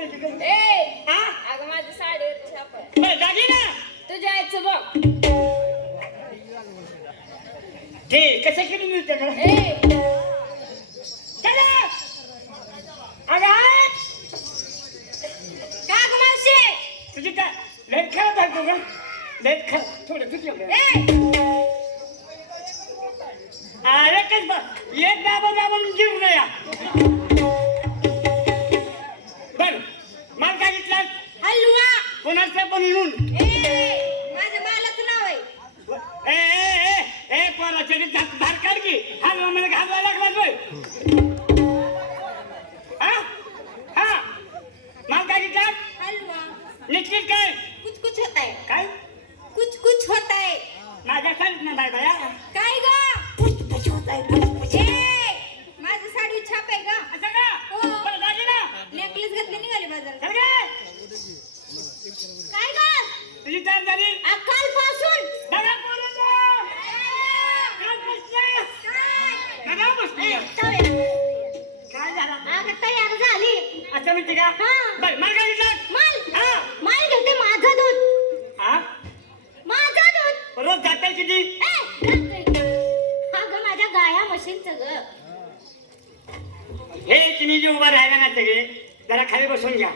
करायची काय? ए हा? अगं माझी साडीवर छाप आहे. बरं, दागिना तुझ्या आईचं बघ. ते कसं केलं मिळतं का? ए चला अगं आहे. का गं मावशी? तुझी काय लय खराब आहे का? लय खराब थोडं तुझी एकच बघ एक दाबा दाबून घेऊन या बर माल काय घेतला हलवा. कोणाचं पण येऊन ए माझ्या मालाचं नाव आहे. ए ए ए ए पोराच्या धार काढ की हा मला घालवायला लागला तोय हा हा माल काय घेतला हलवा. निश्चित काय कुछ कुछ होता है. काय कुछ कुछ होता है. माझ्या सांगित ना बाय बाया काय ग? पुष्पच होत आहे ए माझं साडी छाप आहे का? असं का हो. बरं दागिना नेकलेस घातले निघाले बाजारात. चल गे काय ग? तुझी तयार झाली कालपासून बघा पोरांनो. काल बसल्या. बघा बसल्या. काय झालं अगं तयार झाली. असं म्हणते का हा. बर माल काय घेतला माल हा माल घेते माझं दूध. हा माझं दूध. रोज जाताय किती अगं माझ्या गाया म्हशींचं ग. हे तुम्ही जे उभा राहिला ना सगळे जरा खाली बसून घ्या